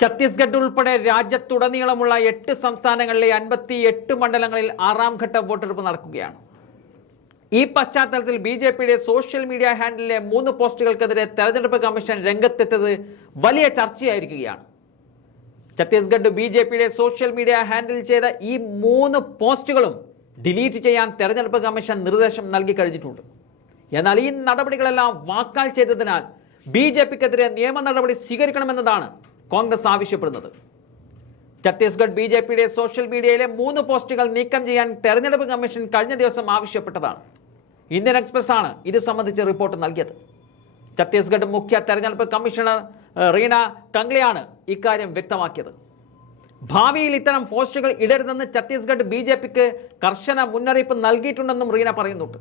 ഛത്തീസ്ഗഡ് ഉൾപ്പെടെ രാജ്യത്തുടനീളമുള്ള 8 സംസ്ഥാനങ്ങളിലെ 58 മണ്ഡലങ്ങളിൽ 6ാം ഘട്ട വോട്ടെടുപ്പ് നടക്കുകയാണ്. ഈ പശ്ചാത്തലത്തിൽ ബിജെപിയുടെ സോഷ്യൽ മീഡിയ ഹാൻഡിലെ 3 പോസ്റ്റുകൾക്കെതിരെ തെരഞ്ഞെടുപ്പ് കമ്മീഷൻ രംഗത്തെത്തിയത് വലിയ ചർച്ചയായിരിക്കുകയാണ്. ഛത്തീസ്ഗഡ് ബിജെപിയുടെ സോഷ്യൽ മീഡിയ ഹാൻഡിൽ ചെയ്ത ഈ 3 പോസ്റ്റുകളും ഡിലീറ്റ് ചെയ്യാൻ തെരഞ്ഞെടുപ്പ് കമ്മീഷൻ നിർദ്ദേശം നൽകി കഴിഞ്ഞിട്ടുണ്ട്. എന്നാൽ ഈ നടപടികളെല്ലാം വാക്കാൽ ചെയ്തതിനാൽ ബിജെപിക്കെതിരെ നിയമ നടപടി സ്വീകരിക്കണമെന്നതാണ് കോൺഗ്രസ് ആവശ്യപ്പെടുന്നത്. ഛത്തീസ്ഗഡ് ബിജെപിയുടെ സോഷ്യൽ മീഡിയയിലെ 3 പോസ്റ്റുകൾ നീക്കം ചെയ്യാൻ തെരഞ്ഞെടുപ്പ് കമ്മീഷൻ കഴിഞ്ഞ ദിവസം ആവശ്യപ്പെട്ടതാണ്. ഇന്ത്യൻ എക്സ്പ്രസ് ആണ് ഇത് സംബന്ധിച്ച് റിപ്പോർട്ട് നൽകിയത്. ഛത്തീസ്ഗഡ് മുഖ്യ തെരഞ്ഞെടുപ്പ് കമ്മീഷണർ റീന കംഗ്ലെയാണ് ഇക്കാര്യം വ്യക്തമാക്കിയത്. ഭാവിയിൽ ഇത്തരം പോസ്റ്റുകൾ ഇടരുതെന്ന് ഛത്തീസ്ഗഡ് ബിജെപിക്ക് കർശന മുന്നറിയിപ്പ് നൽകിയിട്ടുണ്ടെന്നും റീന പറയുന്നുണ്ട്.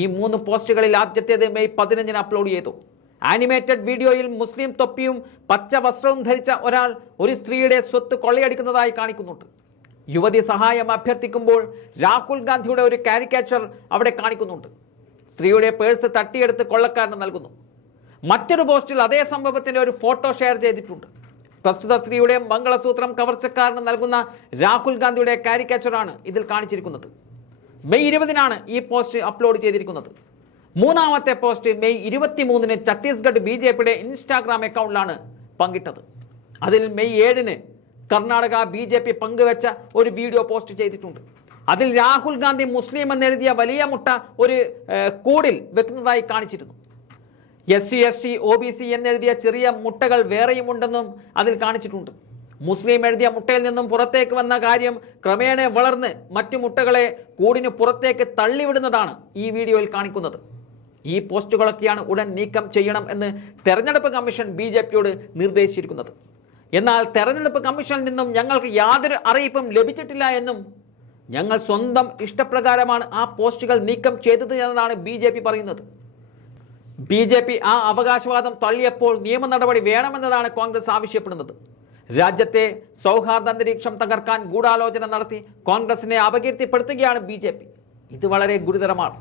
ഈ 3 പോസ്റ്റുകളിൽ ആദ്യത്തേത് മെയ് 15 അപ്ലോഡ് ചെയ്തു. ആനിമേറ്റഡ് വീഡിയോയിൽ മുസ്ലിം തൊപ്പിയും പച്ച വസ്ത്രവും ധരിച്ച ഒരാൾ ഒരു സ്ത്രീയുടെ സ്വത്ത് കൊള്ളയടിക്കുന്നതായി കാണിക്കുന്നുണ്ട്. യുവതി സഹായം അഭ്യർത്ഥിക്കുമ്പോൾ രാഹുൽ ഗാന്ധിയുടെ ഒരു കാരിക്കേച്ചർ അവിടെ കാണിക്കുന്നുണ്ട്. സ്ത്രീയുടെ പേഴ്സ് തട്ടിയെടുത്ത് കൊള്ളക്കാരന് നൽകുന്നു. മറ്റൊരു പോസ്റ്റിൽ അതേ സംഭവത്തിന്റെ ഒരു ഫോട്ടോ ഷെയർ ചെയ്തിട്ടുണ്ട്. പ്രസ്തുത സ്ത്രീയുടെ മംഗളസൂത്രം കവർച്ചക്കാരന് നൽകുന്ന രാഹുൽ ഗാന്ധിയുടെ കാരിക്കേച്ചറാണ് ഇതിൽ കാണിച്ചിരിക്കുന്നത്. മെയ് 20 ഈ പോസ്റ്റ് അപ്ലോഡ് ചെയ്തിരിക്കുന്നത്. 3ാമത്തെ പോസ്റ്റ് മെയ് 23 ഛത്തീസ്ഗഡ് ബിജെപിയുടെ ഇൻസ്റ്റാഗ്രാം അക്കൗണ്ടിലാണ് പങ്കിട്ടത്. അതിൽ മെയ് 7 കർണാടക ബിജെപി പങ്കുവെച്ച ഒരു വീഡിയോ പോസ്റ്റ് ചെയ്തിട്ടുണ്ട്. അതിൽ രാഹുൽ ഗാന്ധി മുസ്ലിം എന്നെഴുതിയ വലിയ മുട്ട ഒരു കൂടിൽ വെക്കുന്നതായി കാണിച്ചിരുന്നു. SC ST OBC എന്നെഴുതിയ ചെറിയ മുട്ടകൾ വേറെയുമുണ്ടെന്നും അതിൽ കാണിച്ചിട്ടുണ്ട്. മുസ്ലിം എഴുതിയ മുട്ടയിൽ നിന്നും പുറത്തേക്ക് വന്ന കാര്യം ക്രമേണ വളർന്ന് മറ്റു മുട്ടകളെ കൂടിന് പുറത്തേക്ക് തള്ളിവിടുന്നതാണ് ഈ വീഡിയോയിൽ കാണിക്കുന്നത്. ഈ പോസ്റ്റുകളൊക്കെയാണ് ഉടൻ നീക്കം ചെയ്യണം എന്ന് തെരഞ്ഞെടുപ്പ് കമ്മീഷൻ ബിജെപിയോട് നിർദ്ദേശിച്ചിരിക്കുന്നത്. എന്നാൽ തെരഞ്ഞെടുപ്പ് കമ്മീഷനിൽ നിന്നും ഞങ്ങൾക്ക് യാതൊരു അറിയിപ്പും ലഭിച്ചിട്ടില്ല എന്നും ഞങ്ങൾ സ്വന്തം ഇഷ്ടപ്രകാരമാണ് ആ പോസ്റ്റുകൾ നീക്കം ചെയ്തത് എന്നതാണ് ബിജെപി പറയുന്നത്. ബിജെപി ആ അവകാശവാദം തള്ളിയപ്പോൾ നിയമ നടപടി വേണമെന്നതാണ് കോൺഗ്രസ് ആവശ്യപ്പെടുന്നത്. രാജ്യത്തെ സൗഹാർദ്ദ അന്തരീക്ഷം തകർക്കാൻ ഗൂഢാലോചന നടത്തി കോൺഗ്രസിനെ അപകീർത്തിപ്പെടുത്തുകയാണ് ബിജെപി. ഇത് വളരെ ഗുരുതരമാണ്.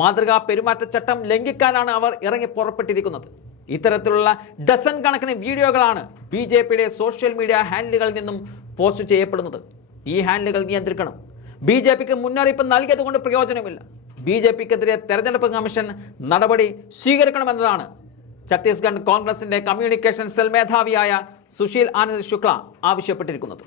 മാതൃകാ പെരുമാറ്റച്ചട്ടം ലംഘിക്കാനാണ് അവർ ഇറങ്ങി പുറപ്പെട്ടിരിക്കുന്നത്. ഇത്തരത്തിലുള്ള ഡസൻ കണക്കിന് വീഡിയോകളാണ് ബിജെപിയുടെ സോഷ്യൽ മീഡിയ ഹാൻഡിലുകളിൽ നിന്നും പോസ്റ്റ് ചെയ്യപ്പെടുന്നത്. ഈ ഹാൻഡിലുകൾ നിയന്ത്രിക്കണം. ബിജെപിക്ക് മുന്നറിയിപ്പ് നൽകിയത് കൊണ്ട് പ്രയോജനമില്ല. ബിജെപിക്കെതിരെ തെരഞ്ഞെടുപ്പ് കമ്മീഷൻ നടപടി സ്വീകരിക്കണമെന്നതാണ് ഛത്തീസ്ഗഡ് കോൺഗ്രസിന്റെ കമ്മ്യൂണിക്കേഷൻ സെൽ മേധാവിയായ സുശീൽ ആനന്ദ് ശുക്ല ആവശ്യപ്പെട്ടിരിക്കുന്നത്.